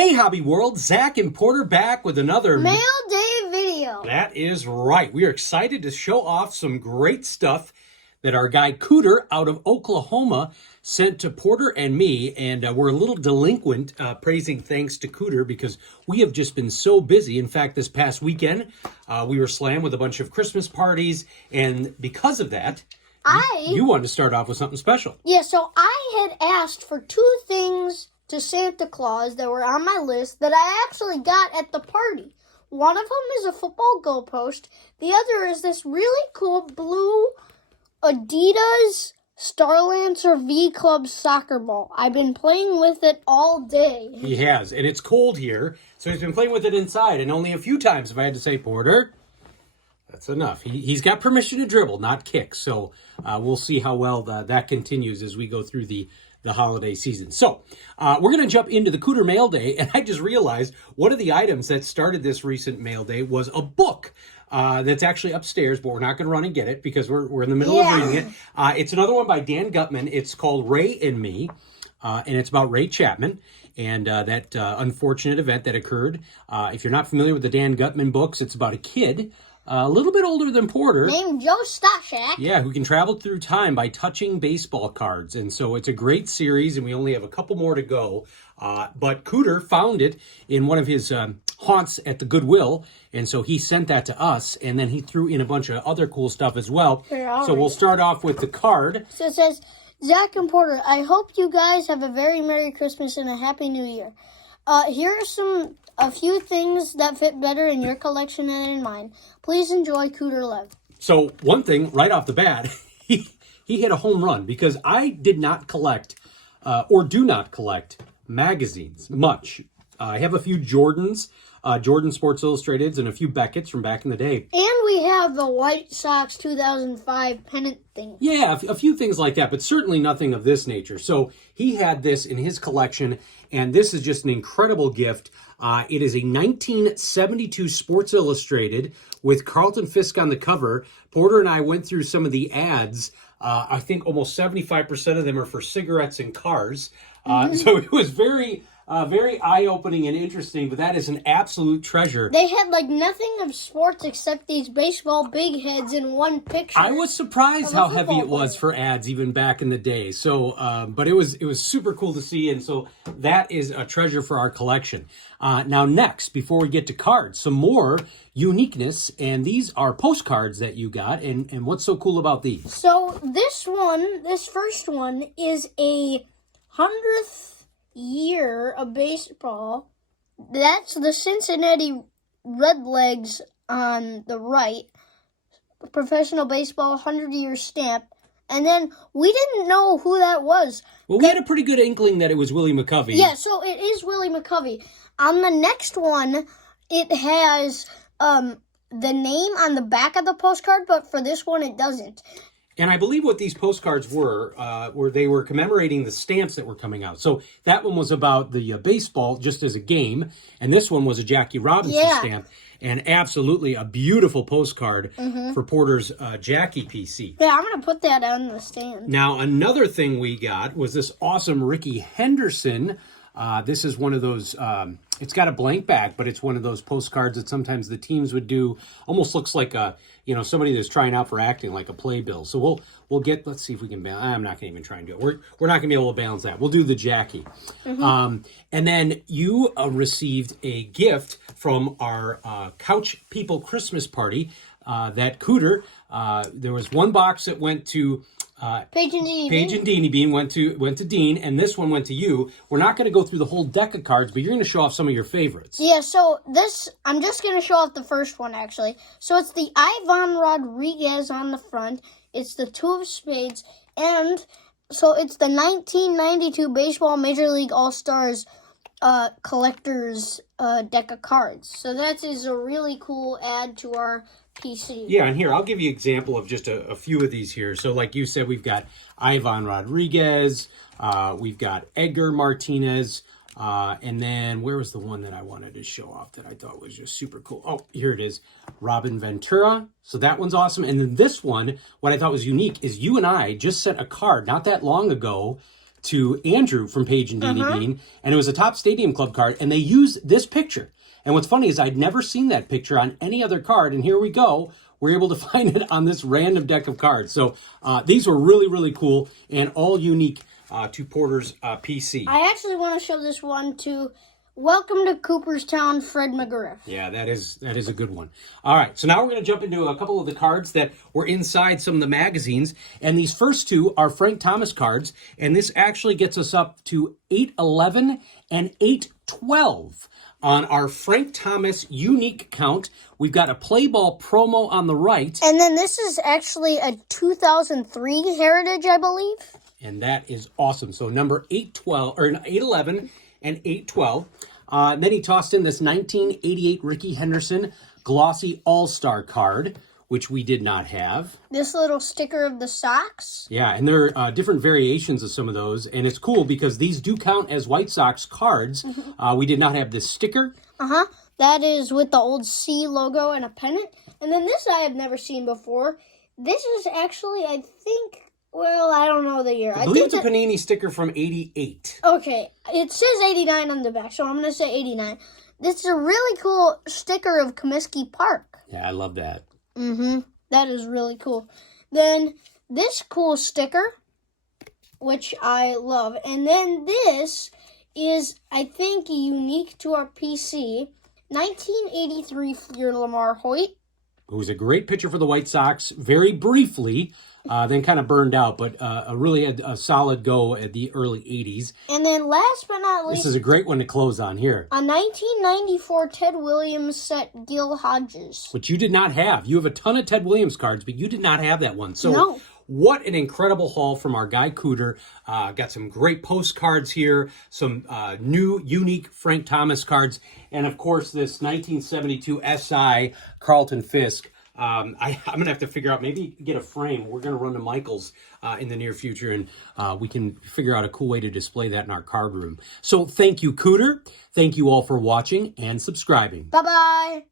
Hey, Hobby World, Zach and Porter back with another Mail Day video. That is right. We are excited to show off some great stuff that our guy Cooter out of Oklahoma sent to Porter and me. And we're a little delinquent praising thanks to Cooter because we have just been so busy. In fact, this past weekend, we were slammed with a bunch of Christmas parties. And because of that, you wanted to start off with something special. Yeah, so I had asked for two things to Santa Claus that were on my list that I actually got at the party. One of them is a football goalpost. The other is this really cool blue Adidas Starlancer V Club soccer ball. I've been playing with it all day. He has, and it's cold here, so he's been playing with it inside, and only a few times have I had to say, Porter, that's enough. He's got permission to dribble, not kick, so we'll see how well that continues as we go through the holiday season. So we're going to jump into the Cooter Mail Day, and I just realized one of the items that started this recent Mail Day was a book that's actually upstairs, but we're not going to run and get it because we're in the middle of reading it. It's another one by Dan Gutman. It's called Ray and Me, and it's about Ray Chapman and that unfortunate event that occurred. If you're not familiar with the Dan Gutman books, it's about a kid a little bit older than Porter. Named Joe Stashak. Yeah, who can travel through time by touching baseball cards. And so it's a great series, and we only have a couple more to go. But Cooter found it in one of his haunts at the Goodwill, and so he sent that to us, and then he threw in a bunch of other cool stuff as well. So we'll start off with the card. So it says, Zach and Porter, I hope you guys have a very Merry Christmas and a Happy New Year. Here are a few things that fit better in your collection than in mine. Please enjoy, Cooter Lev. So one thing right off the bat, he hit a home run because I did not collect or do not collect magazines much. I have a few Jordans, Jordan Sports Illustrateds, and a few Beckett's from back in the day. And we have the White Sox 2005 pennant thing. Yeah, a few things like that, but certainly nothing of this nature. So he had this in his collection, and this is just an incredible gift. It is a 1972 Sports Illustrated with Carlton Fisk on the cover. Porter and I went through some of the ads. I think almost 75% of them are for cigarettes and cars. So it was very eye-opening and interesting, but that is an absolute treasure. They had nothing of sports except these baseball big heads in one picture. I was surprised how heavy it was for ads even back in the day. So, but it was super cool to see, and so that is a treasure for our collection. Now next, before we get to cards, some more uniqueness, and these are postcards that you got, and what's so cool about these? So this first one is a 100th year of baseball. That's the Cincinnati Redlegs on the right. Professional baseball 100-year stamp. And then we didn't know who that was. Well, we had a pretty good inkling that it was Willie McCovey. Yeah, so it is Willie McCovey. On the next one, it has the name on the back of the postcard, but for this one, it doesn't. And I believe what these postcards were they were commemorating the stamps that were coming out. So that one was about the baseball just as a game, and this one was a Jackie Robinson stamp, and absolutely a beautiful postcard for Porter's Jackie PC. Yeah, I'm going to put that on the stand. Now, another thing we got was this awesome Ricky Henderson. This is one of those, it's got a blank back, but it's one of those postcards that sometimes the teams would do. Almost looks like somebody that's trying out for acting, like a playbill. So we'll get, let's see if we can balance. I'm not going to even try and do it. We're not going to be able to balance that. We'll do the Jackie. And then you received a gift from our Couch People Christmas party that Cooter, there was one box that went to Paige and Deanie Bean went to Dean, and this one went to you. We're not going to go through the whole deck of cards, but you're going to show off some of your favorites. Yeah, so I'm just going to show off the first one, actually. So it's the Ivan Rodriguez on the front. It's the Two of Spades. And so it's the 1992 Baseball Major League All-Stars collector's deck of cards. So that is a really cool add to our PC. Yeah, and here, I'll give you an example of just a few of these here. So like you said, we've got Ivan Rodriguez, we've got Edgar Martinez, and then where was the one that I wanted to show off that I thought was just super cool? Oh, here it is, Robin Ventura. So that one's awesome. And then this one, what I thought was unique is you and I just sent a card not that long ago to Andrew from Page and Deanie Bean, and it was a Top Stadium Club card, and they used this picture. And what's funny is I'd never seen that picture on any other card, and here we go. We're able to find it on this random deck of cards. So these were really, really cool and all unique to Porter's PC. I actually want to show this one to Welcome to Cooperstown, Fred McGriff. Yeah, that is a good one. All right, so now we're going to jump into a couple of the cards that were inside some of the magazines. And these first two are Frank Thomas cards. And this actually gets us up to 811 and 812. On our Frank Thomas unique count, we've got a play ball promo on the right. And then this is actually a 2003 Heritage, I believe. And that is awesome. So number 812 or 811 and 812. And then he tossed in this 1988 Rickey Henderson glossy All-Star card, which we did not have. This little sticker of the Sox. Yeah, and there are different variations of some of those. And it's cool because these do count as White Sox cards. We did not have this sticker. That is with the old C logo and a pennant. And then this I have never seen before. This is actually, I think, well, I don't know the year. I believe it's a Panini sticker from 88. Okay, it says 89 on the back, so I'm going to say 89. This is a really cool sticker of Comiskey Park. Yeah, I love that. That is really cool. Then this cool sticker, which I love. And then this is, I think, unique to our PC. 1983 Fleer Lamar Hoyt. Who was a great pitcher for the White Sox, very briefly, then kind of burned out, but really had a solid go at the early 80s. And then last but not least, this is a great one to close on here. A 1994 Ted Williams set Gil Hodges. Which you did not have. You have a ton of Ted Williams cards, but you did not have that one. So No. What an incredible haul from our guy Cooter. Got some great postcards here, some new, unique Frank Thomas cards, and of course this 1972 SI Carlton Fisk. I'm going to have to figure out, maybe get a frame. We're going to run to Michael's in the near future, and we can figure out a cool way to display that in our card room. So thank you, Cooter. Thank you all for watching and subscribing. Bye-bye.